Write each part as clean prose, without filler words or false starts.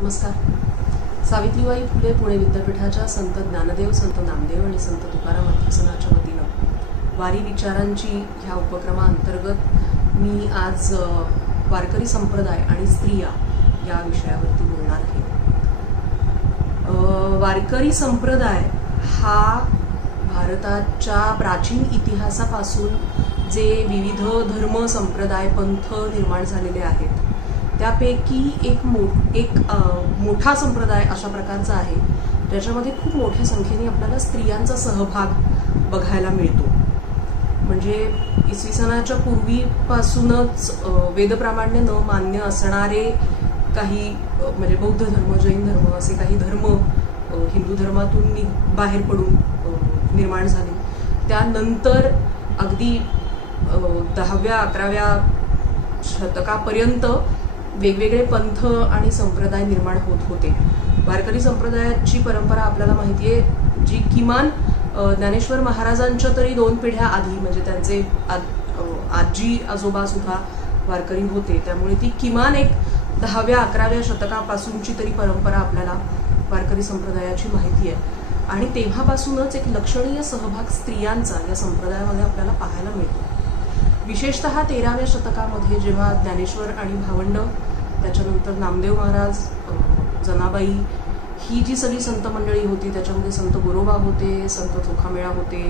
नमस्कार. सावित्रीबाई फुले पुणे विद्यापीठाच्या संत ज्ञानदेव, संत नामदेव आणि संत तुकाराम अध्यक्षनाच्या वतीनं वारी विचारांची ह्या उपक्रमाअंतर्गत मी आज वारकरी संप्रदाय आणि स्त्रिया या विषयावरती बोलणार आहे. वारकरी संप्रदाय हा भारताच्या प्राचीन इतिहासापासून जे विविध धर्म, संप्रदाय, पंथ निर्माण झालेले आहेत त्यापैकी एक मोठा संप्रदाय अशा प्रकारचा आहे ज्याच्यामध्ये खूप मोठ्या संख्येने आपल्याला स्त्रियांचा सहभाग बघायला मिळतो. म्हणजे इसवी सनाच्या पूर्वीपासूनच वेदप्रामाण्य न मान्य असणारे काही म्हणजे बौद्ध धर्म, जैन धर्म असे काही धर्म हिंदू धर्मातून बाहेर पडून निर्माण झाले. त्यानंतर अगदी 10व्या 11व्या शतकापर्यंत वेगवेगळे पंथ आणि संप्रदाय निर्माण होत होते. वारकरी संप्रदायाची परंपरा आपल्याला माहिती आहे, जी किमान ज्ञानेश्वर महाराजांच्या तरी 2 पिढ्या आधी म्हणजे त्यांचे आजी आजोबा सुद्धा वारकरी होते. त्यामुळे ती किमान एक 10व्या 11व्या शतकापासूनची तरी परंपरा आपल्याला वारकरी संप्रदायाची माहिती आहे. आणि तेव्हापासूनच एक लक्षणीय सहभाग स्त्रियांचा या संप्रदायामध्ये आपल्याला पाहायला मिळतो. विशेषतः 13व्या शतकामध्ये जेव्हा ज्ञानेश्वर आणि भावंड, त्याच्यानंतर नामदेव महाराज, जनाबाई ही जी सगळी संत मंडळी होती, त्याच्यामध्ये संत गोरोबा होते, संत चोखामेळा होते,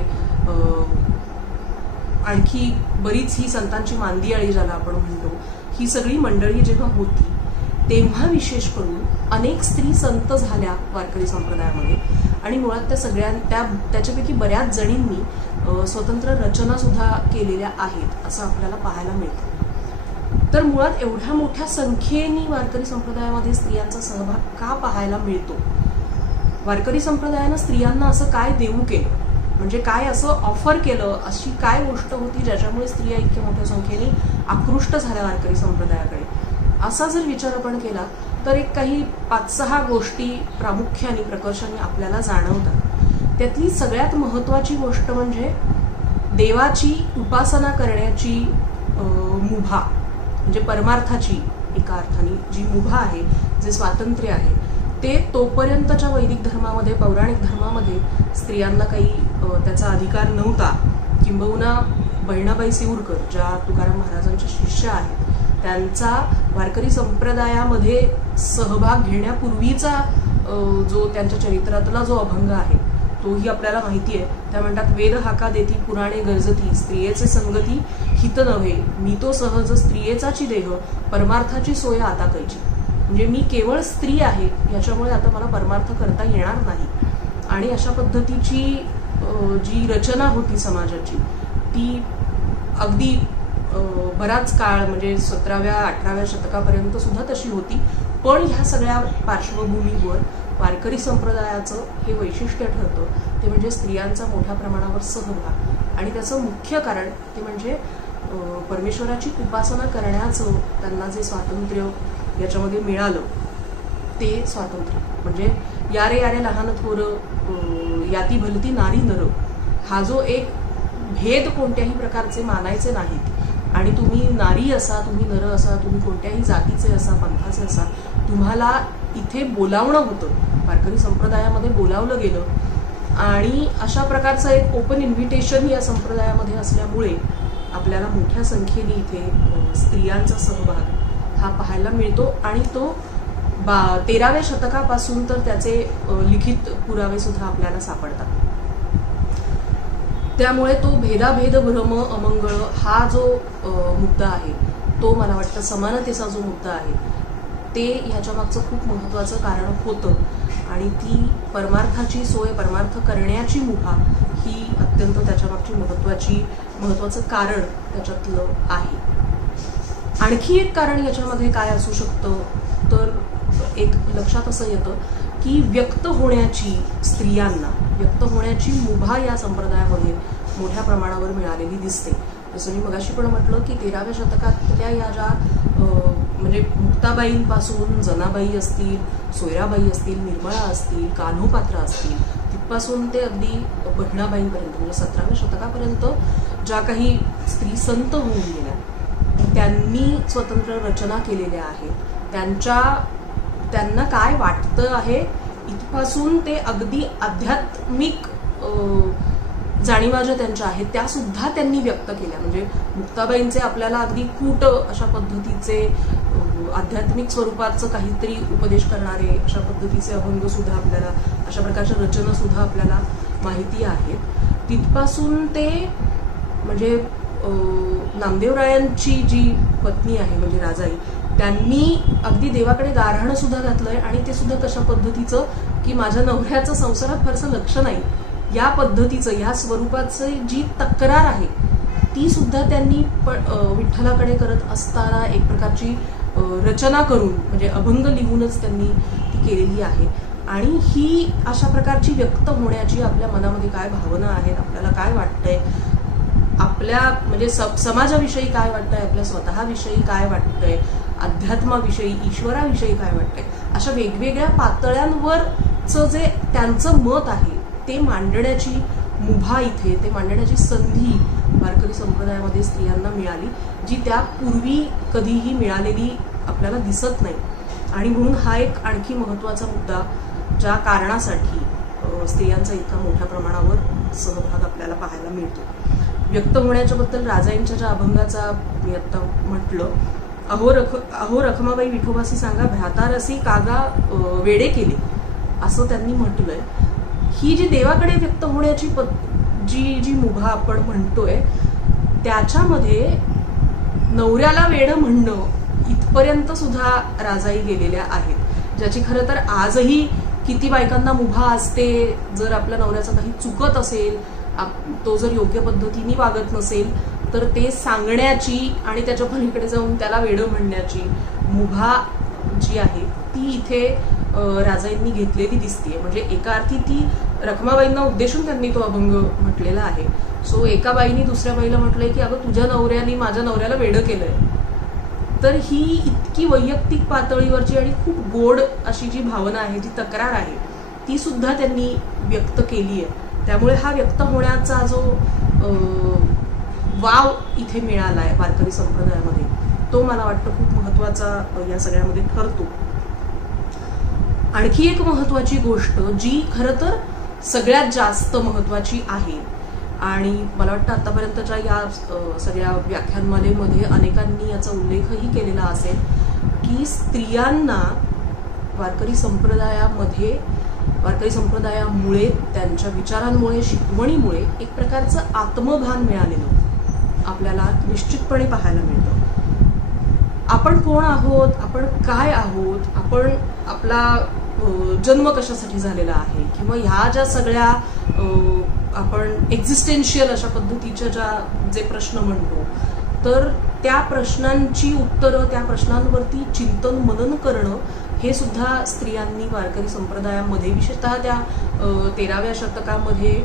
आणखी बरीच ही संतांची मांदियाळी ज्याला आपण म्हणतो, ही सगळी मंडळी जेव्हा होती तेव्हा विशेष करून अनेक स्त्री संत झाल्या वारकरी संप्रदायामध्ये. आणि मुळात त्या त्याच्यापैकी बऱ्याच जणींनी स्वतंत्र रचना सुद्धा केलेल्या आहेत असं आपल्याला पाहायला मिळतं. तर मुळात एवढ्या मोठ्या संख्येने वारकरी संप्रदायामध्ये स्त्रियांचा सहभाग का पाहायला मिळतो? वारकरी संप्रदायानं स्त्रियांना असं काय देऊ केलं, म्हणजे काय असं ऑफर केलं, अशी काय गोष्ट होती ज्याच्यामुळे स्त्रिया इतक्या मोठ्या संख्येने आकृष्ट झाल्या वारकरी संप्रदायाकडे? असा जर विचार आपण केला तर एक काही 5-6 गोष्टी प्रामुख्याने प्रकर्षाने आपल्याला जाणवतात. त्यातली सगळ्यात महत्वाची गोष्ट म्हणजे देवाची उपासना करण्याची मुभा, म्हणजे परमार्थाची एका अर्थाने जी मुभा आहे, जे स्वातंत्र्य आहे, ते तोपर्यंतच्या वैदिक धर्मामध्ये, पौराणिक धर्मामध्ये स्त्रियांना काही त्याचा अधिकार नव्हता. किंबहुना बहिणाबाई सिऊरकर ज्या तुकाराम महाराजांच्या शिष्य आहेत, त्यांचा वारकरी संप्रदायामध्ये सहभाग घेण्यापूर्वीचा जो त्यांच्या चरित्रातला जो अभंग आहे तोही आपल्याला माहिती आहे. त्या म्हणतात, वेद हाका देती पुराणे गरजती, स्त्रियेचे संगती हित नव्हे, मी तो सहज स्त्रियेचाची देह, परमार्थाची सोय आता कैची. म्हणजे मी केवळ स्त्री आहे, याच्यामुळे आता मला परमार्थ करता येणार नाही. आणि अशा पद्धतीची जी रचना होती समाजाची ती अगदी बराच काळ म्हणजे 17व्या 18व्या शतकापर्यंत सुद्धा तशी होती. पण ह्या सगळ्या पार्श्वभूमीवर वारकरी संप्रदायाचं हे वैशिष्ट्य ठरतं ते म्हणजे स्त्रियांचा मोठ्या प्रमाणावर सहभाग. आणि त्याचं मुख्य कारण ते म्हणजे परमेश्वराची उपासना करण्याचं त्यांना जे स्वातंत्र्य याच्यामध्ये मिळालं ते स्वातंत्र्य. म्हणजे यारे यारे लहान थोर याती भलती नारी नर, हा जो एक भेद कोणत्याही प्रकारचे मानायचे नाहीत. आणि तुम्ही नारी असा, तुम्ही नर असा, तुम्ही कोणत्याही जातीचे असा, पंथाचे असा, तुम्हाला इथे बोलावणं होतं, वारकरी संप्रदायामध्ये बोलावलं गेलं. आणि अशा प्रकारचं एक ओपन इन्व्हिटेशन या संप्रदायामध्ये असल्यामुळे आपल्याला मोठ्या संख्येने इथे स्त्रियांचा सहभाग हा पाहायला मिळतो. आणि तो 13व्या शतकापासून तर त्याचे लिखित पुरावे सुद्धा आपल्याला सापडतात. त्यामुळे तो भेदाभेद भ्रम अमंगळ हा जो मुद्दा आहे तो मला वाटतं समानतेचा जो मुद्दा आहे ते ह्याच्या मागचं खूप महत्वाचं कारण होतं. आणि ती परमार्थाची सोय, परमार्थ करण्याची मुभा ही अत्यंत त्याच्या मागची महत्वाचं कारण त्याच्यातलं आहे. आणखी एक कारण याच्यामध्ये काय असू शकतं तर एक लक्षात असं येतं की स्त्रियांना व्यक्त होण्याची मुभा या संप्रदायामध्ये मोठ्या प्रमाणावर मिळालेली दिसते. जसं मी मगाशी पण म्हटलं की 13व्या शतकातल्या या ज्या म्हणजे मुक्ताबाईंपासून जनाबाई असतील, सोयराबाई असतील, निर्मळा असतील, कान्होपात्रा असतील, तिथपासून ते अगदी बहिणाबाईंपर्यंत म्हणजे 17व्या शतकापर्यंत ज्या काही स्त्री संत होऊन गेल्या त्यांनी स्वतंत्र रचना केलेल्या आहेत. त्यांच्या त्यांना काय वाटतं आहे इथपासून ते अगदी आध्यात्मिक जाणीवा ज्या त्यांच्या आहेत त्या सुद्धा त्यांनी व्यक्त केल्या. म्हणजे मुक्ताबाईंचे आपल्याला अगदी कूट अशा पद्धतीचे आध्यात्मिक स्वरूपाचं काहीतरी उपदेश करणारे अशा पद्धतीचे अभंग सुद्धा आपल्याला, अशा प्रकारच्या रचना सुद्धा आपल्याला माहिती आहेत. तिथपासून ते म्हणजे नामदेवरायांची जी पत्नी आहे म्हणजे राजाई, त्यांनी अगदी देवाकडे गारहाणं सुद्धा घातलंय आणि ते सुद्धा कशा पद्धतीचं की माझ्या नवऱ्याचं संसारात फारसं लक्ष नाही या पद्धतीचं, या स्वरूपाचं जी तक्रार आहे ती सुद्धा त्यांनी विठ्ठलाकडे करत असताना एक प्रकारची रचना करून म्हणजे अभंग लिहूनच त्यांनी ती केलेली आहे. आणि ही अशा प्रकारची व्यक्त होण्याची आपल्या मनामध्ये काय भावना आहेत, आपल्याला काय वाटतंय, आपल्या म्हणजे समाजाविषयी काय वाटतंय, आपल्या स्वतःविषयी काय वाटतंय, अध्यात्माविषयी, ईश्वराविषयी काय वाटतंय, अशा वेगवेगळ्या पातळ्यांवरचं जे त्यांचं मत आहे ते मांडण्याची मुभा इथे, ते मांडण्याची संधी वारकरी संप्रदायामध्ये स्त्रियांना मिळाली, जी त्यापूर्वी कधीही मिळालेली आपल्याला दिसत नाही. आणि म्हणून हा एक आणखी महत्वाचा मुद्दा ज्या कारणासाठी स्त्रियांचा इतका मोठ्या प्रमाणावर सहभाग आपल्याला पाहायला मिळतो. व्यक्त होण्याच्या बद्दल राजाईंच्या ज्या अभंगाचा मी आता म्हटलं, अहो रखमाबाई विठोबासी सांगा भ्रातारसी कागा वेडे केले, असं त्यांनी म्हटलंय. ही जी देवाकडे व्यक्त होण्याची जी मुभा आपण म्हणतोय त्याच्यामध्ये नवऱ्याला वेड म्हणणं इथपर्यंत सुद्धा राजाई गेलेल्या आहेत, ज्याची खरं तर आजही किती बायकांना मुभा असते. जर आपल्या नवऱ्याचं काही चुकत असेल, तो जर योग्य पद्धतीने वागत नसेल तर ते सांगण्याची आणि त्याच्या पलीकडे जाऊन त्याला वेड म्हणण्याची मुभा जी आहे ती इथे राजाईंनी घेतलेली दिसतीये. म्हणजे एका अर्थी ती रखमाबाईंना उद्देशून त्यांनी तो अभंग म्हटलेला आहे. सो एका बाईनी दुसऱ्या बाईला म्हटलंय की अगं तुझ्या नवऱ्याने माझ्या नवऱ्याला वेड केलंय. तर ही इतकी वैयक्तिक पातळीवरची आणि खूप गोड अशी जी भावना आहे, जी तक्रार आहे, ती सुद्धा त्यांनी व्यक्त केली आहे. त्यामुळे हा व्यक्त होण्याचा जो वाव इथे मिळालाय वारकरी संप्रदायामध्ये, तो मला वाटतं खूप महत्वाचा या सगळ्यामध्ये ठरतो. आणखी एक महत्वाची गोष्ट जी खरं तर सगळ्यात जास्त महत्वाची आहे आणि मला वाटतं आतापर्यंतच्या या सगळ्या व्याख्यानमालेमध्ये अनेकांनी याचा उल्लेखही केलेला असेल की स्त्रियांना वारकरी संप्रदायामुळे, त्यांच्या विचारांमुळे, शिकवणीमुळे एक प्रकारचं आत्मभान मिळालेलं आपल्याला निश्चितपणे पाहायला मिळतं. आपण कोण आहोत, आपण काय आहोत, आपण आपला जन्म कशासाठी झालेला आहे, किंवा ह्या ज्या सगळ्या आपण एक्झिस्टेन्शियल अशा पद्धतीच्या जे प्रश्न म्हणतो, तर त्या प्रश्नांची उत्तरं, त्या प्रश्नांवरती चिंतन मनन करणं हे सुद्धा स्त्रियांनी वारकरी संप्रदायामध्ये, विशेषतः त्या 13व्या शतकामध्ये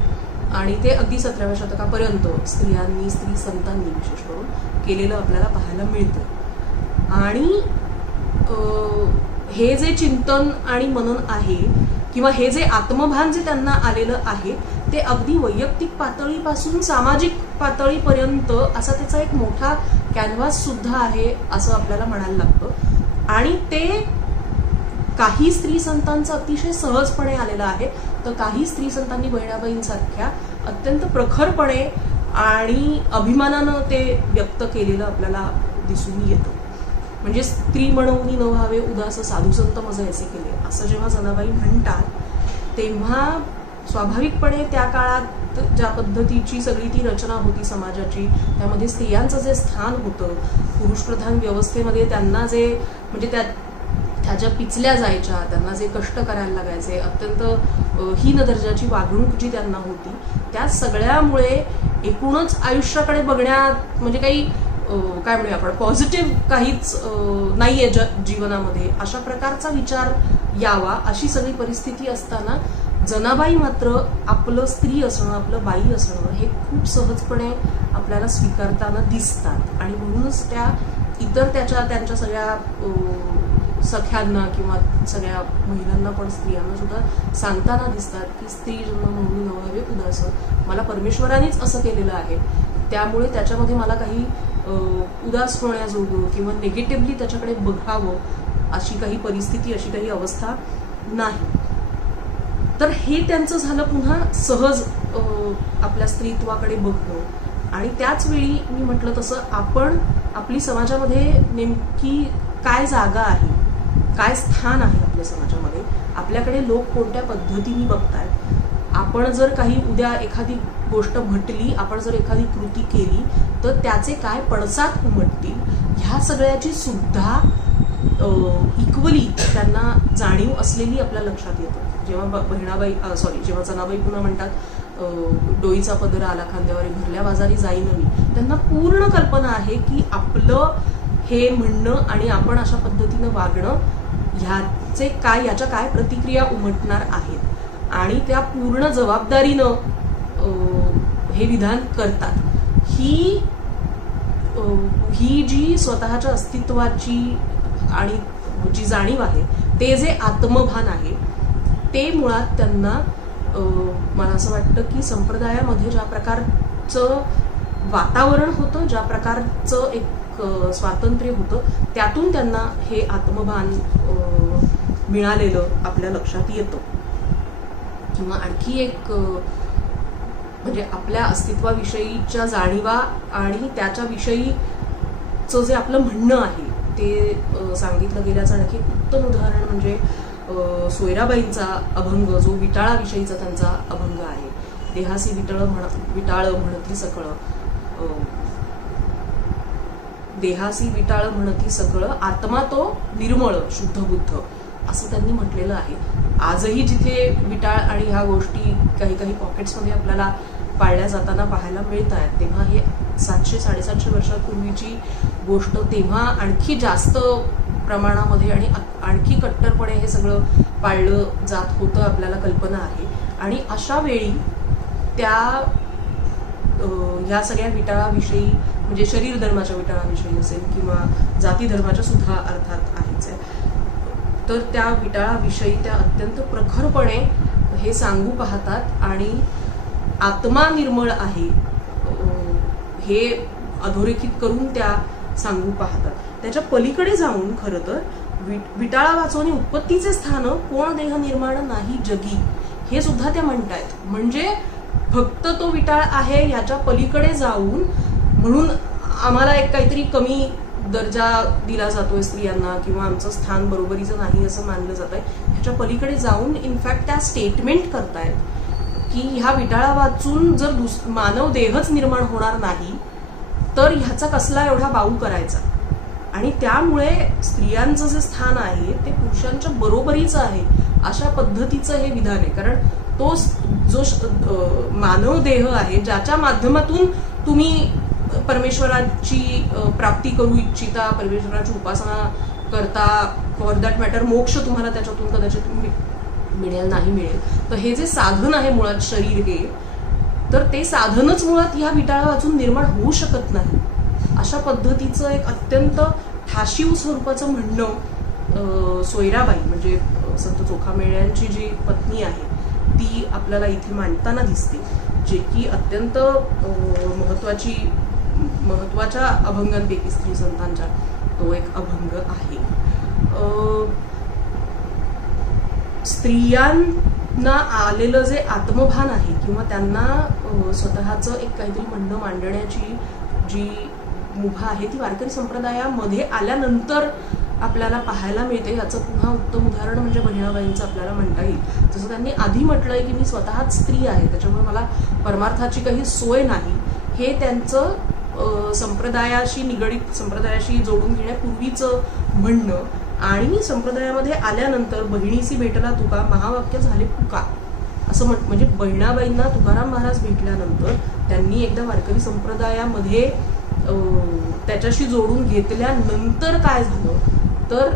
आणि ते अगदी 17व्या शतकापर्यंत स्त्री संतांनी विशेष करून केलेलं आपल्याला पाहायला मिळतं. आणि हे जे चिंतन आणि मनन आहे किंवा हे जे आत्मभान जे त्यांना आलेलं आहे ते अगदी वैयक्तिक पातळीपासून सामाजिक पातळीपर्यंत असा त्याचा एक मोठा कॅनव्हास सुद्धा आहे असं आपल्याला म्हणायला लागतं. आणि ते काही स्त्री संतांचं अतिशय सहजपणे आलेलं आहे, तर काही स्त्री संतांनी बहिणाबाईंसारख्या अत्यंत प्रखरपणे आणि अभिमानानं ते व्यक्त केलेलं आपल्याला दिसून येतं. म्हणजे स्त्री म्हणून न व्हावे उदास साधू संत मज ऐसे केले, असं जेव्हा जनाबाई म्हणतात तेव्हा स्वाभाविकपणे त्या काळात ज्या पद्धतीची सगळी ती रचना होती समाजाची, त्यामध्ये स्त्रियांचं जे स्थान होतं पुरुषप्रधान व्यवस्थेमध्ये, त्यांना जे म्हणजे त्या ज्या पिचल्या जायच्या, त्यांना जे कष्ट करायला लागायचे, अत्यंत हीन दर्जाची वागणूक जी त्यांना होती, त्या सगळ्यामुळे एकूणच आयुष्याकडे बघण्यात म्हणजे काही काय म्हणूया आपण पॉझिटिव्ह काहीच नाहीये जीवनामध्ये, अशा प्रकारचा विचार यावा अशी सगळी परिस्थिती असताना जनाबाई मात्र आपलं स्त्री असणं, आपलं बाई असणं हे खूप सहजपणे आपल्याला स्वीकारताना दिसतात. आणि म्हणूनच त्या इतर त्यांच्या सगळ्या सख्यांना किंवा सगळ्या महिलांना पण, स्त्रियांना सुद्धा सांगताना दिसतात की स्त्री जन्म म्हणून नव्हावे उदास, मला परमेश्वरानेच असं केलेलं आहे, त्यामुळे त्याच्यामध्ये मला काही उदास होण्याजोगं किंवा निगेटिव्हली त्याच्याकडे बघावं अशी काही परिस्थिती, अशी काही अवस्था नाही. तर हे त्यांचं झालं पुन्हा सहज आपल्या स्त्रीत्वाकडे बघणं. आणि त्याच वेळी मी म्हटलं तसं आपण आपली समाजामध्ये नेमकी काय जागा आहे, काय स्थान आहे आपल्या समाजामध्ये, आपल्याकडे लोक कोणत्या पद्धतीने बघतायत, आपण जर काही उद्या एखादी गोष्ट म्हटली, आपण जर एखादी कृती केली तर त्याचे काय पडसाद उमटतील, ह्या सगळ्याची सुद्धा इक्वली त्यांना जाणीव असलेली आपल्या लक्षात येतं. जेव्हा जनाबाई पुन्हा म्हणतात डोईचा पदर आला खांद्यावर भरल्या बाजारी जाईन मी, त्यांना पूर्ण कल्पना आहे की आपलं हे म्हणणं आणि आपण अशा पद्धतीनं वागणं याच्या काय प्रतिक्रिया उमटणार आहेत आणि त्या पूर्ण जबाबदारीनं हे विधान करतात. ही जी स्वतःच्या अस्तित्वाची आणि जी जाणीव आहे, ते जे आत्मभान आहे, ते मुळात त्यांना मला असं वाटतं की संप्रदायामध्ये ज्या प्रकारचं वातावरण होतं, ज्या प्रकारचं एक स्वातंत्र्य होतं, त्यातून त्यांना हे आत्मभान मिळालेलं आपल्या लक्षात येतं. किंवा आणखी एक म्हणजे आपल्या अस्तित्वाविषयीच्या जाणीवा आणि त्याच्याविषयीचं जे आपलं म्हणणं आहे ते सांगितलं गेल्याचं आणखी उत्तम उदाहरण म्हणजे सोयराबाईंचा अभंग, जो विटाळाविषयीचा त्यांचा अभंग आहे. देहासी विटाळ म्हणती सकळ, देहासी विटाळ म्हणती सकळ, आत्मा तो निर्मळ शुद्ध बुद्ध, असं त्यांनी म्हटलेलं आहे. आजही जिथे विटाळ आणि ह्या गोष्टी काही काही पॉकेट्समध्ये आपल्याला पाळल्या जाताना पाहायला मिळत आहेत, तेव्हा हे 700-750 वर्षांपूर्वीची गोष्ट तेव्हा आणखी जास्त प्रमाणामध्ये आणि आणखी कट्टरपणे हे सगळं पाळलं जात होतं, आपल्याला कल्पना आहे. आणि अशा वेळी ह्या सगळ्या विटाळाविषयी म्हणजे शरीर धर्माच्या विटाळाविषयी असेल किंवा जाती धर्माच्या सुद्धा अर्थात आहेच आहे, तर त्या विटाळाविषयी त्या अत्यंत प्रखरपणे हे सांगू पाहतात आणि आत्मा निर्मळ आहे हे अधोरेखित करून त्या सांगू पाहतात. त्याच्या पलीकडे जाऊन खरं तर विटाळा वाचवणी उत्पत्तीचे स्थान कोण देह निर्माण नाही जगी, हे सुद्धा त्या म्हणतायत. म्हणजे फक्त तो विटाळ आहे याच्या पलीकडे जाऊन, म्हणून आम्हाला एक काहीतरी कमी दर्जा दिला जातोय स्त्रियांना किंवा आमचं स्थान बरोबरीचं नाही असं मानलं जात आहे, ह्याच्या पलीकडे जाऊन इनफॅक्ट त्या स्टेटमेंट करतायत की ह्या विटाळा वाचून जर मानव देहच निर्माण होणार नाही तर ह्याचा कसला एवढा बाऊ करायचा. आणि त्यामुळे स्त्रियांचं जे स्थान आहे ते पुरुषांच्या बरोबरीचं आहे अशा पद्धतीचं हे विधान आहे. कारण तो जो मानव देह आहे ज्याच्या माध्यमातून तुम्ही परमेश्वराची प्राप्ती करू इच्छिता, परमेश्वराची उपासना करता, फॉर दॅट मॅटर मोक्ष तुम्हाला त्याच्यातून कदाचित मिळेल नाही मिळेल, तर हे जे साधन आहे मुळात शरीर हे, तर ते साधनच मुळात ह्या विटाळा वाचून निर्माण होऊ शकत नाही. अशा पद्धतीचं एक अत्यंत ठाशीव स्वरूपाचं म्हणणं सोयराबाई म्हणजे संत चोखामेळ्यांची जी पत्नी आहे ती आपल्याला इथे मांडताना दिसते, जे की अत्यंत महत्वाच्या अभंगांपैकी स्त्री संतांच्या तो एक अभंग आहे. स्त्रियांना आलेलं जे आत्मभान आहे किंवा त्यांना स्वतःचं एक काहीतरी म्हणणं मांडण्याची जी मुभा आहे ती वारकरी संप्रदायामध्ये आल्यानंतर आपल्याला पाहायला मिळते. याचं पुन्हा उत्तम उदाहरण म्हणजे बहिणाबाईंचं आपल्याला म्हणता येईल. जसं त्यांनी आधी म्हटलंय की मी स्वतःच स्त्री आहे, त्याच्यामुळे मला परमार्थाची काही सोय नाही, हे त्यांचं संप्रदायाशी निगडीत, संप्रदायाशी जोडून घेण्यापूर्वीचं म्हणणं. आणि संप्रदायामध्ये आल्यानंतर बहिणीसी भेटला तुका महावाक्य झाले पुका असं म्हणजे बहिणाबाईंना तुकाराम महाराज भेटल्यानंतर त्यांनी एकदा वारकरी संप्रदायामध्ये त्याच्याशी जोडून घेतल्यानंतर काय झालं तर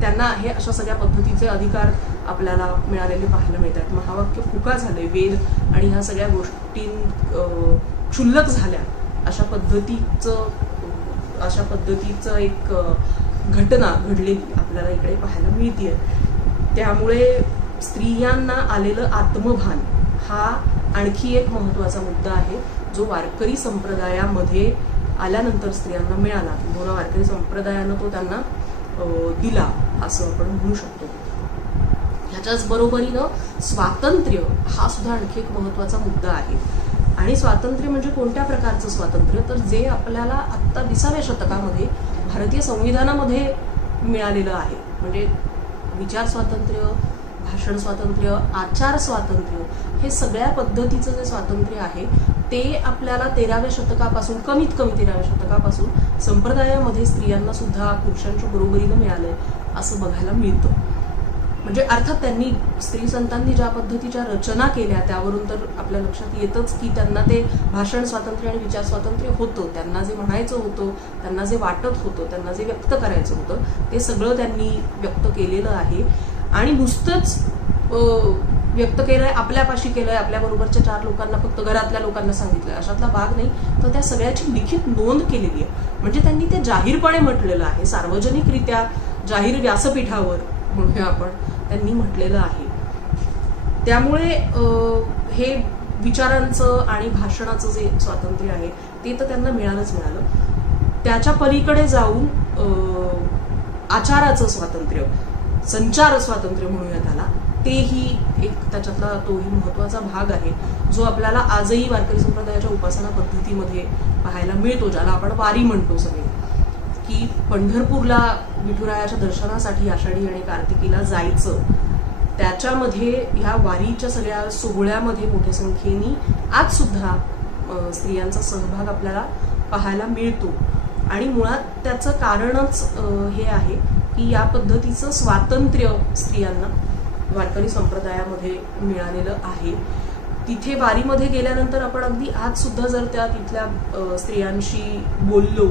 त्यांना हे अशा सगळ्या पद्धतीचे अधिकार आपल्याला मिळालेले पाहायला मिळतात. महावाक्य फुका झाले, वेद आणि ह्या सगळ्या गोष्टी क्षुल्लक झाल्या, अशा पद्धतीचं एक घटना घडलेली आपल्याला इकडे पाहायला मिळते. त्यामुळे स्त्रियांना आलेलं आत्मभान हा आणखी एक महत्वाचा मुद्दा आहे जो वारकरी संप्रदायामध्ये आल्यानंतर स्त्रियांना मिळाला. किंवा वारकरी संप्रदायानं तो त्यांना दिला असं आपण म्हणू शकतो. ह्याच्याच बरोबरीनं स्वातंत्र्य हा सुद्धा आणखी एक महत्त्वाचा मुद्दा आहे. आणि स्वातंत्र्य म्हणजे कोणत्या प्रकारचं स्वातंत्र्य, तर जे आपल्याला आत्ता 20व्या शतकामध्ये भारतीय संविधानामध्ये मिळालेलं आहे. म्हणजे विचार स्वातंत्र्य, भाषण स्वातंत्र्य, आचार स्वातंत्र्य, हे सगळ्या पद्धतीचं जे स्वातंत्र्य आहे ते आपल्याला 13व्या शतकापासून, कमीत कमी 13व्या शतकापासून संप्रदायामध्ये स्त्रियांना सुद्धा पुरुषांच्या बरोबरीनं मिळालंय असं बघायला मिळतं. म्हणजे अर्थात त्यांनी, स्त्री संतांनी ज्या पद्धतीच्या रचना केल्या त्यावरून तर आपल्या लक्षात येतच की त्यांना ते भाषण स्वातंत्र्य आणि विचार स्वातंत्र्य होतं. त्यांना जे म्हणायचं होतं, त्यांना जे वाटत होतं, त्यांना जे व्यक्त करायचं होतं ते सगळं त्यांनी व्यक्त केलेलं आहे. आणि नुसतंच व्यक्त केलंय, आपल्यापाशी केलंय, आपल्याबरोबरच्या 4 लोकांना, फक्त घरातल्या लोकांना सांगितलंय अशातला भाग नाही, तर त्या सगळ्याची लिखित नोंद केलेली आहे. म्हणजे त्यांनी ते जाहीरपणे म्हटलेलं आहे, सार्वजनिकरित्या जाहीर व्यासपीठावर म्हणूया आपण, त्यांनी म्हटलेलं आहे. त्यामुळे हे विचारांचं आणि भाषणाचं जे स्वातंत्र्य आहे ते तर त्यांना मिळालंच मिळालं. त्याच्या पलीकडे जाऊन आचाराचं स्वातंत्र्य, संचार स्वातंत्र्य म्हणूया त्याला, तेही एक त्याच्यातला तोही महत्वाचा भाग आहे जो आपल्याला आजही वारकरी संप्रदायाच्या उपासना पद्धतीमध्ये पाहायला मिळतो, ज्याला आपण वारी म्हणतो सगळे. की पंढरपूरला विठुरायाच्या दर्शनासाठी आषाढी आणि कार्तिकीला जायचं, त्याच्यामध्ये ह्या वारीच्या सगळ्या सोहळ्यामध्ये मोठ्या संख्येने आज सुद्धा स्त्रियांचा सहभाग आपल्याला पाहायला मिळतो. आणि मुळात त्याचं कारणच हे आहे की या पद्धतीचं स्वातंत्र्य स्त्रियांना वारकरी संप्रदायामध्ये मिळालेलं आहे. तिथे वारीमध्ये गेल्यानंतर आपण अगदी आज सुद्धा जर त्या तिथल्या स्त्रियांशी बोललो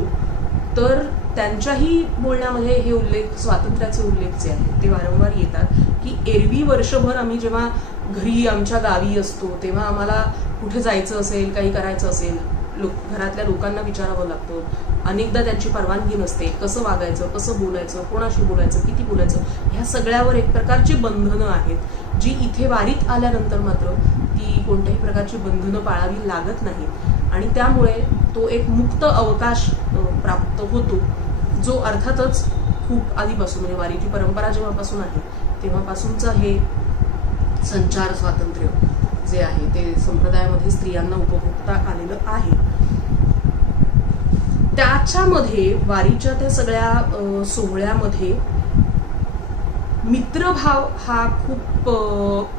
तर त्यांच्याही बोलण्यामध्ये हे उल्लेख, स्वातंत्र्याचे उल्लेख जे आहेत ते वारंवार येतात. की एरवी वर्षभर आम्ही जेव्हा घरी आमच्या गावी असतो तेव्हा आम्हाला कुठे जायचं असेल, काही करायचं असेल, घरातल्या लोकांना विचारावं लागतं, अनेकदा त्यांची परवानगी नसते, कसं वागायचं, कसं बोलायचं, कोणाशी बोलायचं, किती बोलायचं, ह्या सगळ्यावर एक प्रकारची बंधनं आहेत जी इथे वारीत आल्यानंतर मात्र ती कोणत्याही प्रकारची बंधनं पाळावी लागत नाहीत. आणि त्यामुळे तो एक मुक्त अवकाश प्राप्त होतो, जो अर्थातच खूप आधीपासून, म्हणजे वारीची परंपरा जेव्हापासून आहे तेव्हापासूनचं हे संचार स्वातंत्र्य जे आहे ते संप्रदायामध्ये स्त्रियांना उपभोगता आलेलं आहे. त्याच्यामध्ये वारीच्या त्या सगळ्या सोहळ्यामध्ये मित्रभाव हा खूप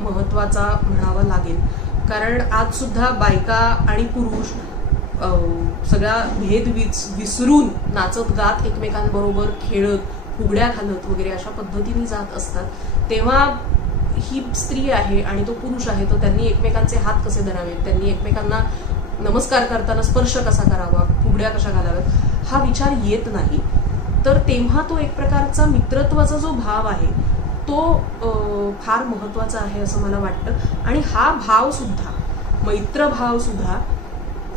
महत्वाचा म्हणावा लागेल. कारण आज सुद्धा बायका आणि पुरुष सगळा भेद विसरून नाचत गात एकमेकांबरोबर खेळत, फुगड्या घालत वगैरे अशा पद्धतीने जात असतात. तेव्हा ही स्त्री आहे आणि तो पुरुष आहे, तर त्यांनी एकमेकांचे हात कसे धरावेत, त्यांनी एकमेकांना नमस्कार करताना स्पर्श कसा करावा, फुगड्या कशा घालाव्यात, हा विचार येत नाही. तर तेव्हा तो एक प्रकारचा मित्रत्वाचा जो भाव आहे तो फार महत्वाचा आहे असं मला वाटतं. आणि हा भाव सुद्धा, मैत्रभाव सुद्धा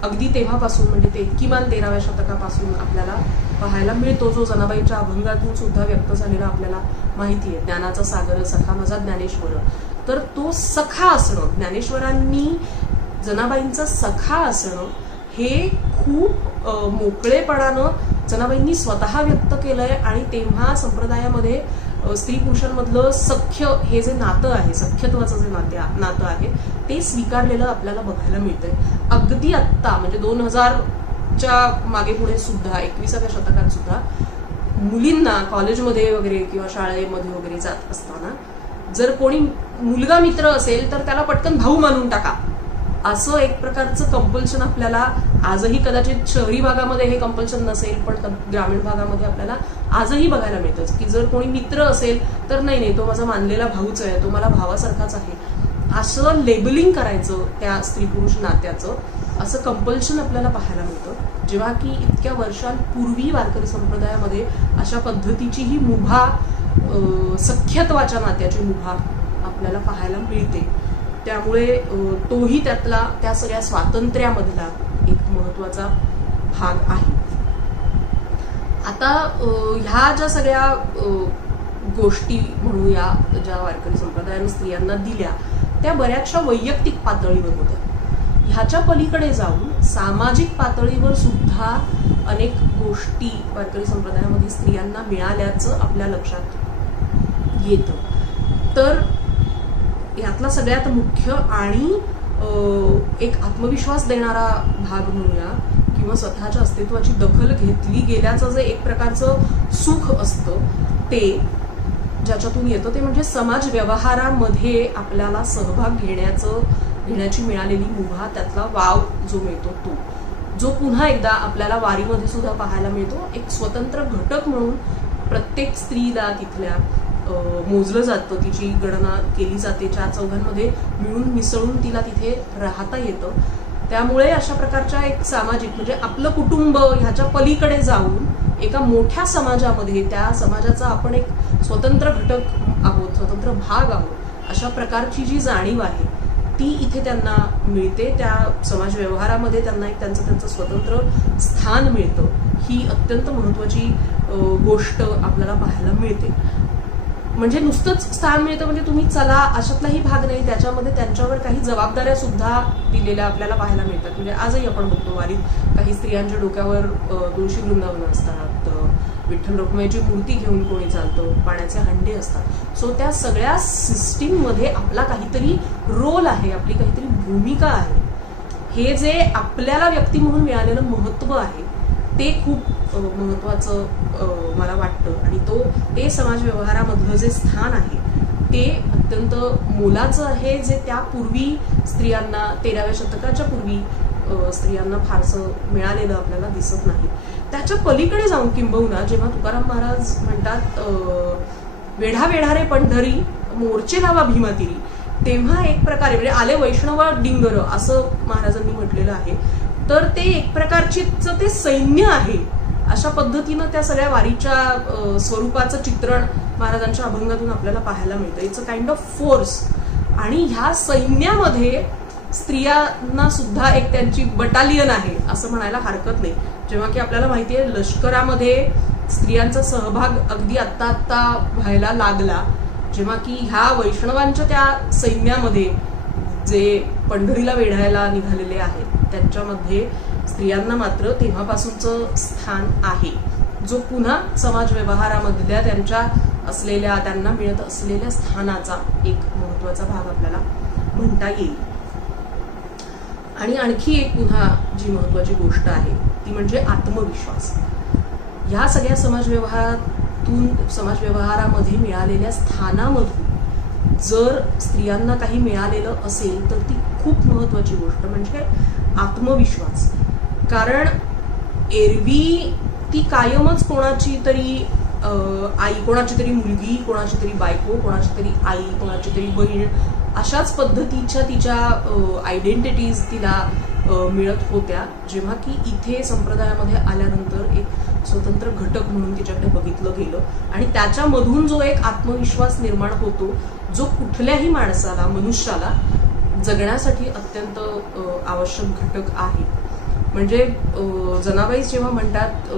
अगदी तेव्हापासून, म्हणजे ते किमान 13व्या शतकापासून आपल्याला पाहायला मिळतो, जो जनाबाईंच्या अभंगातून सुद्धा व्यक्त झालेला आपल्याला माहिती आहे. ज्ञानाचा सागर सखा माझा ज्ञानेश्वर, तर तो सखा असणं, ज्ञानेश्वरांनी जनाबाईंचा सखा असणं हे खूप मोकळेपणानं जनाबाईंनी स्वतः व्यक्त केलंय. आणि तेव्हा संप्रदायामध्ये स्त्री पुरुषांमधलं सख्य हे जे नातं आहे, सख्यत्वाचं जे नातं आहे ते स्वीकारलेलं आपल्याला बघायला मिळतंय. अगदी आत्ता म्हणजे 2000च्या मागे पुढे सुद्धा 21व्या शतकात सुद्धा मुलींना कॉलेजमध्ये वगैरे किंवा शाळेमध्ये वगैरे जात असताना जर कोणी मुलगा मित्र असेल तर त्याला पटकन भाऊ मानून टाका, असं एक प्रकारचं कंपल्शन आपल्याला आजही, कदाचित शहरी भागामध्ये हे कंपल्शन नसेल पण ग्रामीण भागामध्ये आपल्याला आजही बघायला मिळतं की जर कोणी मित्र असेल तर नाही तो माझा मानलेला भाऊच आहे, तो मला भावासारखाच आहे, असं लेबलिंग करायचं त्या स्त्री पुरुष नात्याचं, असं कंपल्शन आपल्याला पाहायला मिळतं. जेव्हा की इतक्या वर्षांपूर्वी वारकरी संप्रदायामध्ये अशा पद्धतीची ही मुभा, सख्यत्वाच्या नात्याची मुभा आपल्याला पाहायला मिळते. त्यामुळे तोही त्यातला, त्या सगळ्या स्वातंत्र्यामधला एक महत्वाचा भाग आहे. आता ह्या ज्या सगळ्या गोष्टी म्हणूया ज्या वारकरी संप्रदायाने स्त्रियांना दिल्या त्या बऱ्याचशा वैयक्तिक पातळीवर होत्या. ह्याच्या पलीकडे जाऊन सामाजिक पातळीवर सुद्धा अनेक गोष्टी वारकरी संप्रदायामध्ये स्त्रियांना मिळाल्याचं आपल्या लक्षात येतं. तर यातला सगळ्यात मुख्य आणि एक आत्मविश्वास देणारा भाग म्हणूया किंवा स्वतःच्या अस्तित्वाची दखल घेतली गेल्याचं जे एक प्रकारचं सुख असतं ते ज्याच्यातून येतं ते म्हणजे समाज व्यवहारामध्ये आपल्याला सहभाग घेण्याची मिळालेली मुभा, त्यातला वाव जो मिळतो तो, जो पुन्हा एकदा आपल्याला वारीमध्ये सुद्धा पाहायला मिळतो. एक स्वतंत्र घटक म्हणून प्रत्येक स्त्रीला तिथल्या मोजलं जातं, तिची गणना केली जाते, 4 चौघांमध्ये मिळून मिसळून तिला तिथे राहता येतं. त्यामुळे अशा प्रकारच्या एक सामाजिक म्हणजे आपलं कुटुंब ह्याच्या पलीकडे जाऊन एका मोठ्या समाजामध्ये त्या समाजाचा आपण एक स्वतंत्र घटक आहोत, स्वतंत्र भाग आहोत, अशा प्रकारची जी जाणीव आहे ती इथे त्यांना मिळते. त्या समाज व्यवहारामध्ये त्यांना एक त्यांचं स्वतंत्र स्थान मिळतं. ही अत्यंत महत्वाची गोष्ट आपल्याला पाहायला मिळते. म्हणजे नुसतंच स्थान मिळतं म्हणजे तुम्ही चला अशातलाही भाग नाही, त्याच्यामध्ये त्यांच्यावर काही जबाबदाऱ्या सुद्धा दिलेल्या आपल्याला पाहायला मिळतात. म्हणजे आजही आपण बघतो वारीत काही स्त्रियांच्या डोक्यावर तुळशी वृंदावन असतात, विठ्ठल रखुमाईची मूर्ती घेऊन कोणी चालतं, पाण्याचे हंडे असतात. सो त्या सगळ्या सिस्टीम मध्ये आपला काहीतरी रोल आहे, आपली काहीतरी भूमिका आहे. हे जे आपल्याला व्यक्ती म्हणून मिळालेलं महत्व आहे ते खूप महत्वाचं मला वाटतं. आणि ते समाज व्यवहारामधलं जे स्थान आहे ते अत्यंत मोलाचं आहे, जे त्यापूर्वी स्त्रियांना 13व्या शतकाच्या पूर्वी स्त्रियांना फारसं मिळालेलं आपल्याला दिसत नाही. त्याच्या पलीकडे जाऊन किंबहुना जेव्हा तुकाराम महाराज म्हणतात वेढा वेढा रे पंढरी मोर्चे लावा भीमातिरी, तेव्हा एक प्रकारे म्हणजे आले वैष्णव डिंगर असं महाराजांनी म्हटलेलं आहे. तर ते एक प्रकारची ते सैन्य आहे अशा पद्धतीनं त्या सगळ्या वारीच्या स्वरूपाचं चित्रण महाराजांच्या अभंगातून आपल्याला पाहायला मिळतं. It's a kind of force. आणि ह्या सैन्यामध्ये स्त्रियांना सुद्धा एक त्यांची बटालियन आहे असं म्हणायला हरकत नाही. जेव्हा की आपल्याला माहिती आहे लष्करामध्ये स्त्रियांचा सहभाग अगदी आत्ता व्हायला लागला, जेव्हा की ह्या वैष्णवांच्या त्या सैन्यामध्ये जे पंढरीला वेढायला निघालेले आहेत त्यांच्यामध्ये स्त्रियांना मात्र तेव्हापासूनचं स्थान आहे, जो पुन्हा समाज व्यवहारामधल्या त्यांना मिळत असलेल्या स्थानाचा एक महत्वाचा भाग आपल्याला म्हणता येईल. आणि आणखी एक पुन्हा जी महत्वाची गोष्ट आहे ती म्हणजे आत्मविश्वास. ह्या सगळ्या समाज व्यवहारामध्ये मिळालेल्या स्थानामधून जर स्त्रियांना काही मिळालेलं असेल तर ती खूप महत्वाची गोष्ट म्हणजे आत्मविश्वास. कारण एरवी ती कायमच कोणाची तरी आई, कोणाची तरी मुलगी, कोणाची तरी बायको, कोणाची तरी आई, कोणाची तरी बहीण, अशाच पद्धतीच्या तिच्या आयडेंटिटीज तिला मिळत होत्या. जेव्हा की इथे संप्रदायामध्ये आल्यानंतर एक स्वतंत्र घटक म्हणून तिच्याकडे बघितलं गेलं आणि त्याच्यामधून जो एक आत्मविश्वास निर्माण होतो, जो कुठल्याही माणसाला, मनुष्याला जगण्यासाठी अत्यंत आवश्यक घटक आहे. म्हणजे जनाबाई जेव्हा म्हणतात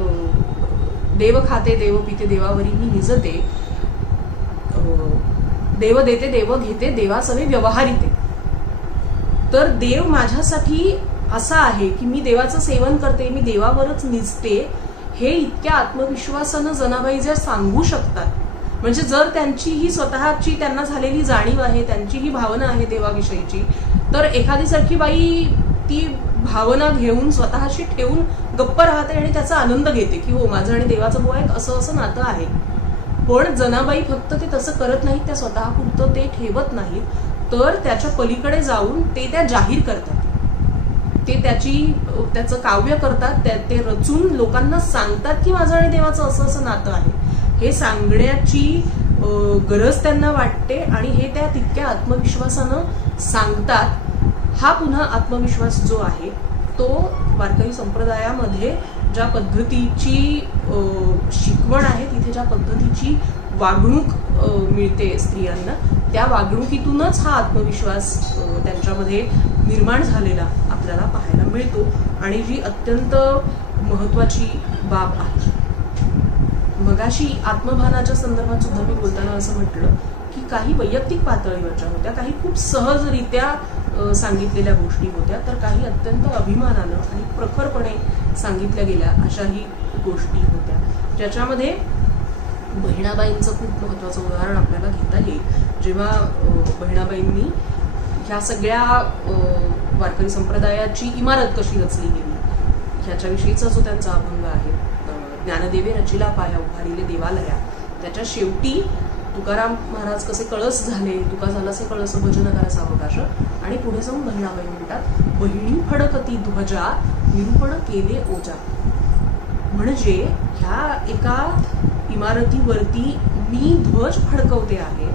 देव खाते देव पिते देवावरी मी निजते, देव देते देव घेते देवासवे व्यवहारिते. तर देव माझ्यासाठी असा आहे की मी देवाचं सेवन करते, मी देवावरच निजते, हे इतक्या आत्मविश्वासानं जनाबाई जर सांगू शकतात, म्हणजे जर त्यांची ही स्वतःची त्यांना झालेली जाणीव आहे, त्यांची ही भावना आहे देवाविषयीची, तर एखादी सारखी बाई ती भावना घेऊन स्वतःशी ठेवून गप्प राहते आणि त्याचा आनंद घेते की हो माझं आणि देवाचं बुवा एक असं नातं आहे. पण जनाबाई फक्त ते तसं करत नाहीत, त्या स्वतःपुरतं ते ठेवत नाहीत, तर त्याच्या पलीकडे जाऊन ते त्या जाहीर करतात, ते त्याचं काव्य करतात, ते रचून लोकांना सांगतात की माझं आणि देवाचं असं नातं आहे. हे सांगण्याची गरज त्यांना वाटते आणि हे त्या तितक्या आत्मविश्वासानं सांगतात. हा पुन्हा आत्मविश्वास जो आहे तो वारकरी संप्रदायामध्ये ज्या पद्धतीची शिकवण आहे, तिथे ज्या पद्धतीची वागणूक मिळते स्त्रियांना, त्या वागणुकीतूनच हा आत्मविश्वास त्यांच्यामध्ये निर्माण झालेला आपल्याला पाहायला मिळतो. आणि जी अत्यंत महत्वाची बाब आहे, मगाशी आत्मभानाच्या संदर्भात सुद्धा मी बोलताना असं म्हटलं की काही वैयक्तिक पातळीवरच्या होत्या, काही खूप सहजरित्या सांगितलेल्या गोष्टी होत्या, तर काही अत्यंत अभिमानानं आणि प्रखरपणे सांगितल्या गेल्या अशाही गोष्टी होत्या, ज्याच्यामध्ये बहिणाबाईंचं खूप महत्त्वाचं उदाहरण आपल्याला घेता येईल. जेव्हा बहिणाबाईंनी ह्या सगळ्या वारकरी संप्रदायाची इमारत कशी रचली गेली ह्याच्याविषयीचा जो त्यांचा अभंग आहे, ज्ञानदेवे रचिला पाया उभारिले देवालया, त्याच्या शेवटी तुकाराम महाराज कसे कळस झाले, तुका झालासे कळस भजन करा सावकाश, आणि पुढे जाऊन बहिणाबाई म्हणतात बहिणी फडकती ध्वजा निरूपण केले ओजा. म्हणजे ह्या एका इमारतीवरती मी ध्वज फडकवते आहे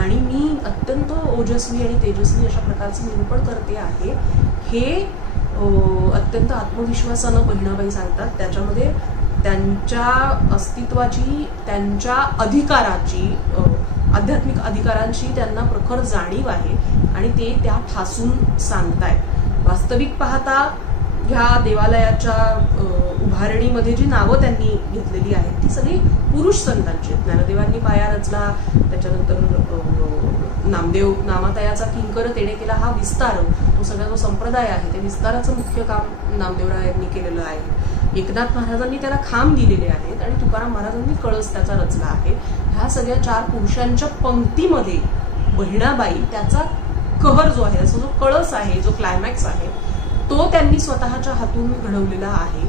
आणि मी अत्यंत ओजस्वी आणि तेजस्वी अशा प्रकारचं निरूपण करते आहे, हे अत्यंत आत्मविश्वासानं बहिणाबाई सांगतात. त्याच्यामध्ये त्यांच्या अस्तित्वाची, त्यांच्या अधिकाराची, आध्यात्मिक अधिकारांची त्यांना प्रखर जाणीव आहे आणि ते त्या ठासून सांगतायत. वास्तविक पाहता ह्या देवालयाच्या उभारणीमध्ये जी नावं त्यांनी घेतलेली आहेत ती सगळी पुरुष संतांची. ज्ञानदेवांनी पाया रचला, त्याच्यानंतर नामदेव नामातयाचा किंकर तेणे केला, हा विस्तार, तो सगळा जो संप्रदाय आहे त्या विस्ताराचं मुख्य काम नामदेवरायांनी केलेलं आहे. एकनाथ महाराजांनी त्याला खांब दिलेले आहेत आणि तुकाराम महाराजांनी कळस त्याचा रचला आहे. ह्या सगळ्या 4 पुरुषांच्या पंक्तीमध्ये बहिणाबाई त्याचा कहर जो आहे, असा जो कळस आहे, जो क्लायमॅक्स आहे, तो त्यांनी स्वतःच्या हातून घडवलेला आहे.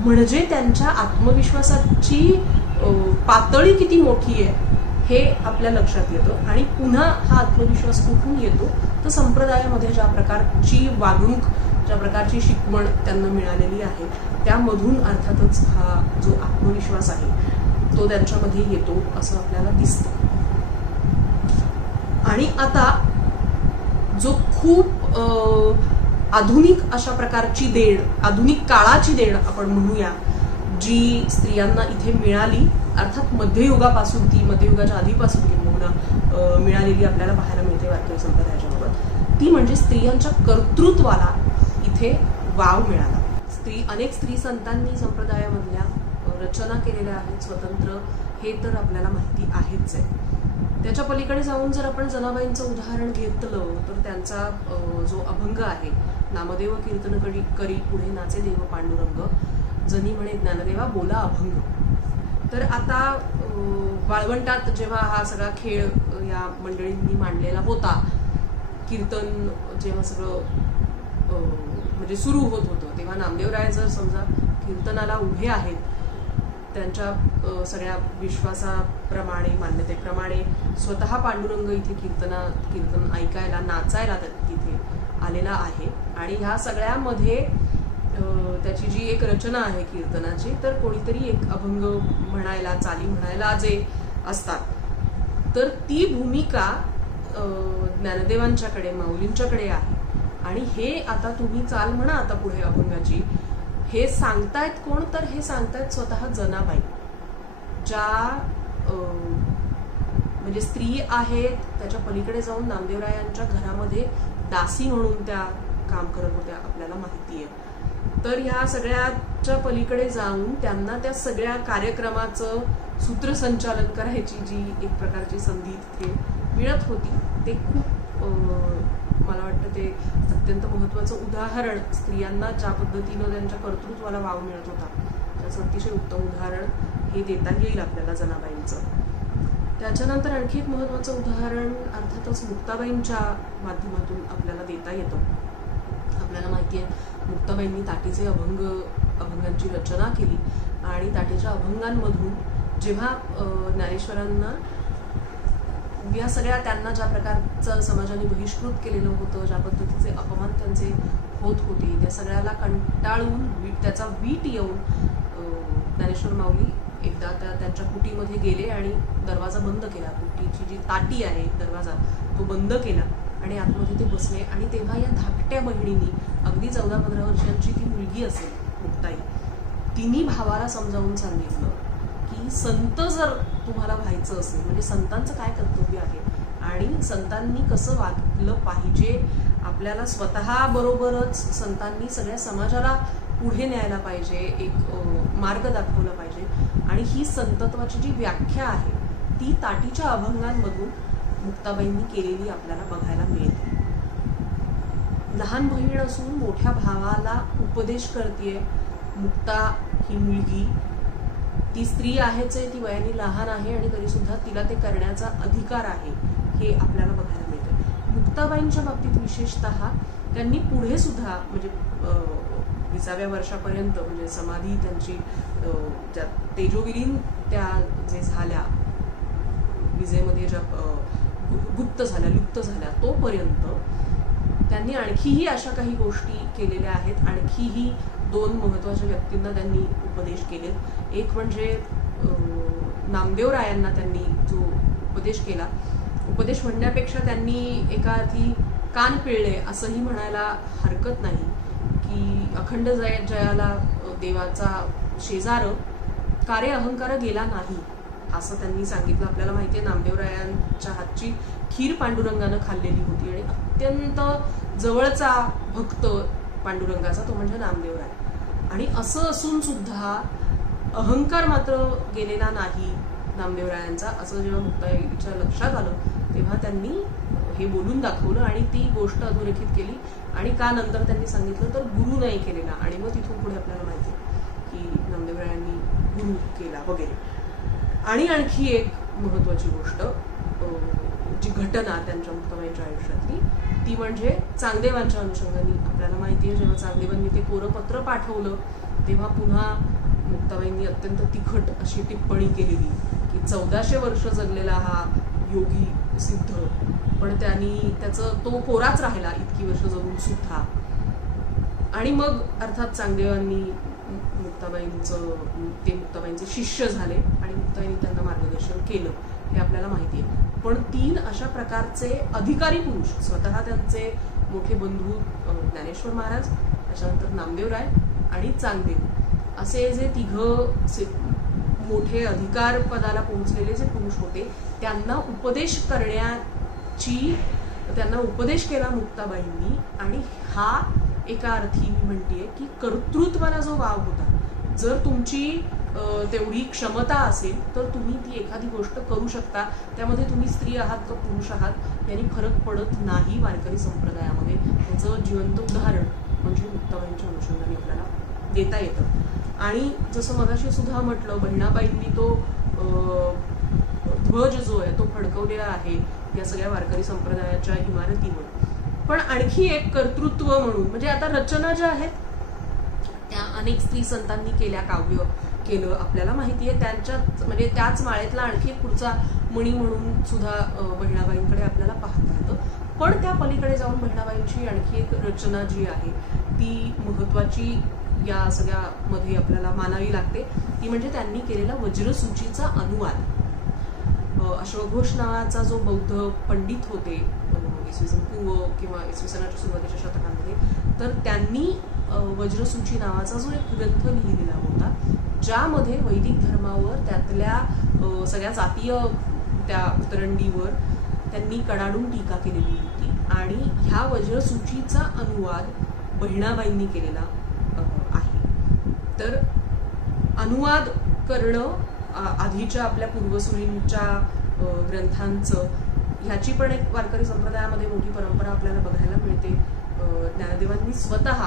म्हणजे त्यांच्या आत्मविश्वासाची पातळी किती मोठी आहे हे आपल्या लक्षात येतं. आणि पुन्हा हा आत्मविश्वास कुठून येतो तर संप्रदायामध्ये ज्या प्रकारची वागणूक, ज्या प्रकारची शिकवण त्यांना मिळालेली आहे त्यामधून अर्थातच हा जो आत्मविश्वास आहे तो त्यांच्यामध्ये येतो असं आपल्याला दिसतं. आणि आता जो खूप आधुनिक अशा प्रकारची देण, आधुनिक काळाची देण आपण म्हणूया, जी स्त्रियांना इथे मिळाली, अर्थात मध्ययुगापासून, ती मध्ययुगाच्या आधीपासून किंबहुना मिळालेली आपल्याला पाहायला मिळते वारकरी संप्रदायाच्या बाबत, ती म्हणजे स्त्रियांच्या कर्तृत्वाला इथे वाव मिळाला. अनेक स्त्री संतांनी संप्रदायामधल्या रचना केलेल्या आहेत स्वतंत्र, हे तर आपल्याला माहिती आहेच आहे. त्याच्या पलीकडे जाऊन जर आपण जनाबाईंचं उदाहरण घेतलं तर त्यांचा जो अभंग आहे, नामदेव कीर्तन करी पुढे नाचे देव पांडुरंग, जनी म्हणे ज्ञानदेवा बोला अभंग. तर आता वाळवंटात जेव्हा हा सगळा खेळ या मंडळींनी मांडलेला होता, कीर्तन जेव्हा सगळं म्हणजे सुरू होत होतं, तेव्हा नामदेवराय जर समजा कीर्तनाला उभे आहेत, त्यांच्या सगळ्या विश्वासाप्रमाणे, मान्यतेप्रमाणे स्वतः पांडुरंग इथे कीर्तन ऐकायला, नाचायला तिथे आलेला आहे. आणि ह्या सगळ्यामध्ये त्याची जी एक रचना आहे कीर्तनाची, तर कोणीतरी एक अभंग म्हणायला, चाली म्हणायला जे असतात, तर ती भूमिका ज्ञानदेवांच्याकडे, माऊलींच्याकडे आहे. आणि हे आता तुम्ही चाल म्हणा आता पुढे अभंगाची, हे सांगतायत कोण, तर हे सांगतायत स्वतः जनाबाई, ज्या म्हणजे स्त्री आहेत. त्याच्या पलीकडे जाऊन नामदेवरायांच्या घरामध्ये दासी म्हणून त्या काम करत होत्या, आपल्याला माहिती आहे. तर ह्या सगळ्याच्या पलीकडे जाऊन त्यांना त्या सगळ्या कार्यक्रमाचं सूत्रसंचालन करायची जी एक प्रकारची संधी तिथे मिळत होती, ते खूप मला वाटतं ते अत्यंत महत्त्वाचं उदाहरण, स्त्रियांना ज्या पद्धतीनं त्यांच्या कर्तृत्वाला वाव मिळत होता त्याचं अतिशय उत्तम उदाहरण हे देता येईल आपल्याला जनाबाईंचं. त्याच्यानंतर आणखी एक महत्त्वाचं उदाहरण अर्थातच मुक्ताबाईंच्या माध्यमातून आपल्याला देता येतं. आपल्याला माहिती आहे मुक्ताबाईंनी ताटीचे अभंगांची रचना केली आणि ताटीच्या अभंगांमधून जेव्हा ज्ञानेश्वरांना या सगळ्या, त्यांना ज्या प्रकारचं समाजाने बहिष्कृत केलेलं होतं, ज्या पद्धतीचे अपमान त्यांचे होत होते, त्या सगळ्याला कंटाळून, त्याचा वीट येऊन ज्ञानेश्वर माऊली एकदा त्यांच्या कुटीमध्ये गेले आणि दरवाजा बंद केला. कुटीची जी ताटी आहे, दरवाजा तो बंद केला आणि आतमध्ये ते बसले. आणि तेव्हा या धाकट्या बहिणींनी, अगदी 14-15 वर्षांची ती मुलगी असेल मुक्ताई, तिने भावाला समजावून सांगितलं की संत जर तुम्हाला व्हायचं असेल, म्हणजे संतांचं काय कर्तव्य आहे आणि संतांनी कसं वागलं पाहिजे, आपल्याला स्वतः बरोबरच संतांनी सगळ्या समाजाला पुढे न्यायला पाहिजे, एक मार्ग दाखवला पाहिजे. आणि ही संतत्वाची जी व्याख्या आहे ती ताटीच्या अभंगांमधून मुक्ताबाईंनी केलेली आपल्याला बघायला मिळते. लहान बहीण असून मोठ्या भावाला उपदेश करतेय मुक्ता ही मुलगी. ती स्त्री आहेच आहे, ती वयाने लहान आहे आणि तरी सुद्धा तिला ते करण्याचा अधिकार आहे हे आपल्याला बघायला मिळते. मुक्ताबाईंच्या बाबतीत विशेषतः त्यांनी पुढे सुद्धा म्हणजे 20व्या वर्षापर्यंत म्हणजे समाधी त्यांची ज्या तेजोगिरीन त्या जे झाल्या विजेमध्ये ज्या गुप्त झाल्या लुप्त झाल्या तोपर्यंत त्यांनी आणखीही अशा काही गोष्टी केलेल्या आहेत. आणखीही 2 महत्त्वाच्या व्यक्तींना त्यांनी उपदेश केलेत. एक म्हणजे नामदेवरायांना त्यांनी जो उपदेश केला, उपदेश म्हणण्यापेक्षा त्यांनी एका अर्थी कान पिळले असंही म्हणायला हरकत नाही की अखंड जयाला देवाचा शेजार कार्य अहंकार गेला नाही असं त्यांनी सांगितलं. आपल्याला माहिती आहे नामदेवरायांच्या हातची खीर पांडुरंगानं खाल्लेली होती आणि अत्यंत जवळचा भक्त पांडुरंगाचा तो म्हणजे नामदेवराय. आणि असं असून सुद्धा अहंकार मात्र गेलेला नाही नामदेवरायांचा असं जेव्हा मुक्ताईच्या लक्षात आलं तेव्हा त्यांनी हे बोलून दाखवलं आणि ती गोष्ट अधोरेखित केली. आणि का नंतर त्यांनी सांगितलं तर गुरु नाही केलेला आणि मग तिथून पुढे आपल्याला माहिती की नामदेवरायांनी गुरु केला वगैरे. आणि आणखी एक महत्वाची गोष्ट जी घटना त्यांच्या मुक्ताबाईंच्या आयुष्यातली ती म्हणजे चांगदेवांच्या अनुषंगाने आपल्याला माहिती आहे जेव्हा चांगदेवांनी ते कोरं पत्र पाठवलं तेव्हा पुन्हा मुक्ताबाईंनी अत्यंत तिखट अशी टिप्पणी केलेली की 1400 वर्ष जगलेला हा योगी सिद्ध पण त्यांनी तो कोराच राहिला इतकी वर्ष जगून सुद्धा. आणि मग अर्थात चांगदेवांनी मुक्ताबाईंचे शिष्य झाले आणि मुक्ताबाईंनी त्यांना मार्गदर्शन केलं हे आपल्याला माहिती आहे. पण 3 अशा प्रकारचे अधिकारी पुरुष स्वतः त्यांचे मोठे बंधू ज्ञानेश्वर महाराज, त्याच्यानंतर नामदेवराय आणि चांगदेव असे जे 3 मोठे अधिकार पदाला पोहोचलेले जे पुरुष होते त्यांना उपदेश केला मुक्ताबाईंनी. आणि हा एका अर्थी मी म्हणतेय की कर्तृत्वाला जो वाव होता, जर तुमची तेवढी क्षमता असेल तर तुम्ही ती एखादी गोष्ट करू शकता. त्यामध्ये तुम्ही स्त्री आहात का पुरुष आहात यांनी फरक पडत नाही वारकरी संप्रदायामध्ये. त्याचं जिवंत उदाहरण म्हणजे मुक्ताबाईंच्या अनुषंगाने आपल्याला देता येतं. आणि जसं मगाशी सुद्धा म्हटलं बहिणाबाईंनी तो ध्वज जो आहे तो फडकवलेला आहे या सगळ्या वारकरी संप्रदायाच्या इमारतीवर. पण आणखी एक कर्तृत्व म्हणून म्हणजे आता रचना ज्या आहेत त्या अनेक स्त्री संतांनी केल्या, काव्य केलं आपल्याला माहिती आहे. त्यांच्यात म्हणजे त्याच माळेतला आणखी एक पुढचा मणी म्हणून सुद्धा बहिणाबाईंकडे आपल्याला पाहता येतं. पण त्या पलीकडे जाऊन बहिणाबाईंची आणखी एक रचना जी आहे ती महत्वाची या सगळ्यामध्ये आपल्याला मानावी लागते. ती म्हणजे त्यांनी केलेला वज्रसूचीचा अनुवाद. अश्वघोष नावाचा जो बौद्ध पंडित होते इसवी सन पूर्व किंवा इसवी सनाच्या सुरुवातीच्या शतकांमध्ये, तर त्यांनी वज्रसूची नावाचा जो एक ग्रंथ लिहिलेला होता ज्यामध्ये वैदिक धर्मावर त्यातल्या सगळ्या जातीय त्या उतरंडीवर त्यांनी कडाडून टीका केलेली होती. आणि ह्या वज्रसूचीचा अनुवाद बहिणाबाईंनी केलेला आहे. तर अनुवाद करणं आधीच्या आपल्या पूर्वसुरींच्या ग्रंथांचं ह्याची पण एक वारकरी संप्रदायामध्ये मोठी परंपरा आपल्याला बघायला मिळते. ज्ञानदेवांनी स्वतः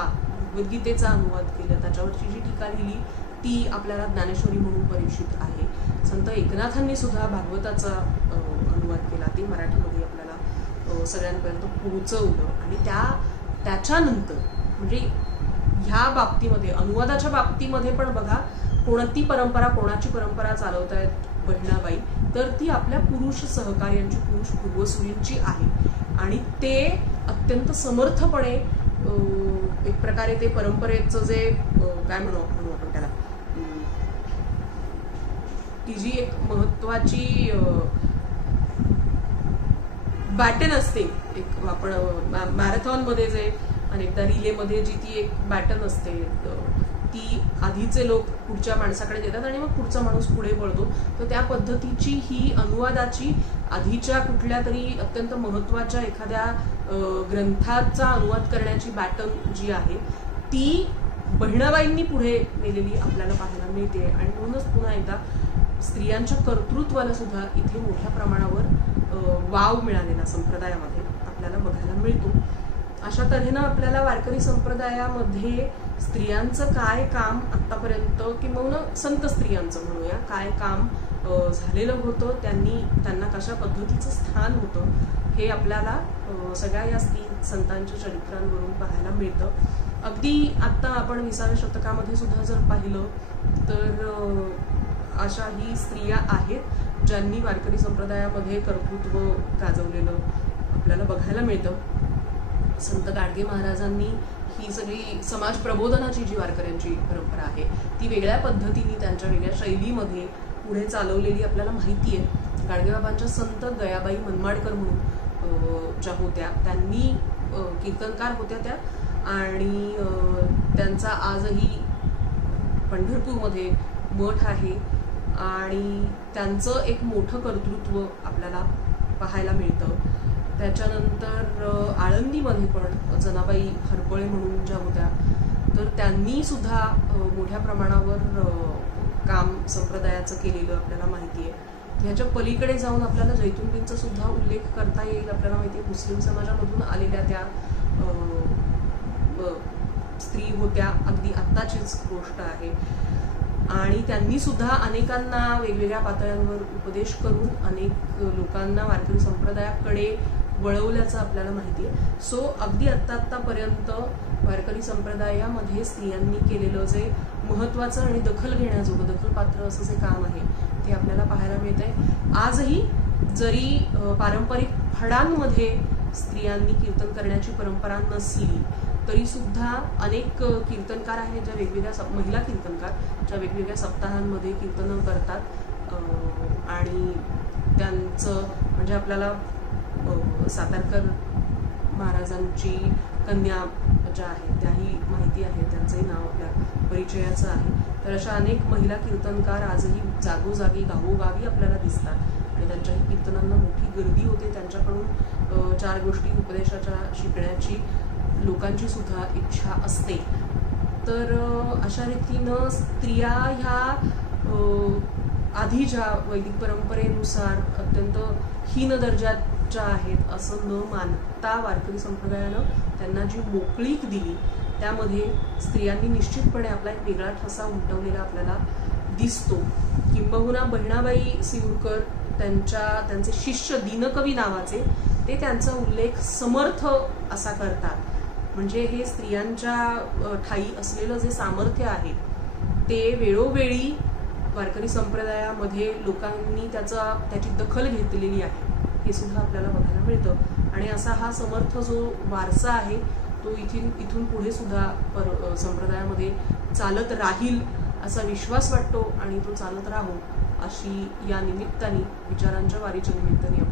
भगवद्गीतेचा अनुवाद केला, त्याच्यावरची जी टीका लिहिली ती आपल्याला ज्ञानेश्वरी म्हणून परिचित आहे. संत एकनाथांनी सुद्धा भागवताचा अनुवाद केला, ते मराठीमध्ये आपल्याला सगळ्यांपर्यंत पोहोचवलं. आणि त्याच्यानंतर म्हणजे ह्या बाबतीमध्ये अनुवादाच्या बाबतीमध्ये पण बघा कोणती परंपरा कोणाची परंपरा चालवतायत बहिणाबाई, तर ती आपल्या पुरुष सहकार्यांची, पुरुष पूर्वसुरींची आहे. आणि ते अत्यंत समर्थपणे एक प्रकारे ते परंपरेचं जे काय म्हणू आपण त्याला, ती जी एक महत्वाची बॅटन असते, एक आपण मॅरेथॉनमध्ये जे अनेकदा रिलेमध्ये जी ती एक बॅटन असते ती आधीचे लोक पुढच्या माणसाकडे देतात आणि मग पुढचा माणूस पुढे पळतो. तर त्या पद्धतीची ही अनुवादाची आधीच्या कुठल्या तरी अत्यंत महत्वाच्या एखाद्या ग्रंथाचा अनुवाद करण्याची बॅटन जी आहे ती बहिणाबाईंनी पुढे नेलेली आपल्याला पाहायला मिळते. आणि म्हणूनच पुन्हा एकदा स्त्रियांच्या कर्तृत्वाला सुद्धा इथे मोठ्या प्रमाणावर वाव मिळालेला संप्रदायामध्ये आपल्याला बघायला मिळतो. अशा तऱ्हेनं आपल्याला वारकरी संप्रदायामध्ये स्त्रियांचं काय काम आतापर्यंत, किंवा संत स्त्रियांचं म्हणूया, काय काम झालेलं होतं, त्यांना कशा पद्धतीचं स्थान होतं, हे आपल्याला सगळ्या या स्त्री संतांच्या चरित्रांवरून पाहायला मिळतं. अगदी आत्ता आपण 20व्या शतकामध्ये सुद्धा जर पाहिलं तर अशाही स्त्रिया आहेत ज्यांनी वारकरी संप्रदायामध्ये कर्तृत्व गाजवलेलं आपल्याला बघायला मिळतं. संत गाडगे महाराजांनी ही सगळी समाज प्रबोधनाची जी वारकऱ्यांची परंपरा आहे ती वेगळ्या पद्धतीने त्यांच्या वेगळ्या शैलीमध्ये पुढे चालवलेली आपल्याला माहिती आहे. गाडगेबाबांच्या संत गयाबाई मनमाडकर म्हणून ज्या होत्या, त्यांनी कीर्तनकार होत्या त्या, आणि त्यांचा आजही पंढरपूरमध्ये मठ आहे आणि त्यांचं एक मोठं कर्तृत्व आपल्याला पाहायला मिळतं. त्याच्यानंतर आळंदीमध्ये पण जनाबाई हरपळे म्हणून ज्या होत्या, तर त्यांनी सुद्धा मोठ्या प्रमाणावर काम संप्रदायाचं केलेलं आपल्याला माहिती आहे. ह्याच्या पलीकडे जाऊन आपल्याला जैतूनजींचा सुद्धा उल्लेख करता येईल. आपल्याला माहिती आहे मुस्लिम समाजामधून आलेल्या त्या स्त्री होत्या, अगदी आत्ताचीच गोष्ट आहे, आणि त्यांनी सुद्धा अनेकांना वेगवेगळ्या पातळ्यांवर उपदेश करून अनेक लोकांना वारकरी संप्रदायाकडे वळवल्याचं आपल्याला माहिती आहे. सो अगदी आत्तापर्यंत वारकरी संप्रदायामध्ये स्त्रियांनी केलेलं जे महत्त्वाचं आणि दखल घेण्याजोगं, दखलपात्र असं जे काम आहे ते आपल्याला पाहायला मिळतंय. आजही जरी पारंपरिक फडांमध्ये स्त्रियांनी कीर्तन करण्याची परंपरा नसली तरी सुद्धा अनेक कीर्तनकार आहेत ज्या वेगवेगळ्या महिला कीर्तनकार ज्या वेगवेगळ्या सप्ताहांमध्ये कीर्तनं करतात, आणि त्यांचं म्हणजे आपल्याला सातारकर महाराजांची कन्या ज्या आहेत त्याही माहिती आहे, त्यांचंही नाव आपल्या परिचयाचं आहे. तर अशा अनेक महिला कीर्तनकार आजही जागोजागी गावोगावी आपल्याला दिसतात आणि त्यांच्याही कीर्तनांना मोठी गर्दी होते. त्यांच्याकडून 4 गोष्टी उपदेशाच्या शिकण्याची लोकांची सुद्धा इच्छा असते. तर अशा रीतीनं स्त्रिया ह्या आधीच्या वैदिक परंपरेनुसार अत्यंत हीन दर्जाच्या आहेत असं न मानता वारकरी संप्रदायानं त्यांना जी मोकळीक दिली त्यामध्ये स्त्रियांनी निश्चितपणे आपला एक वेगळा ठसा उमटवलेला आपल्याला दिसतो. किंबहुना बहिणाबाई सिऊरकर त्यांचे शिष्य दिनकवी नावाचे ते त्यांचा उल्लेख समर्थ असा करतात. म्हणजे हे स्त्रियांच्या ठाई असलेलं जे सामर्थ्य आहे ते वेळोवेळी वारकरी संप्रदायामध्ये लोकांनी त्याची दखल घेतलेली आहे हे सुद्धा आपल्याला बघायला मिळतं. आणि असा हा समर्थ जो वारसा आहे तो इथून पुढे सुद्धा संप्रदायामध्ये चालत राहील असा विश्वास वाटतो आणि तो चालत राहो अशी या निमित्ताने विचारांच्या वारीच्या निमित्ताने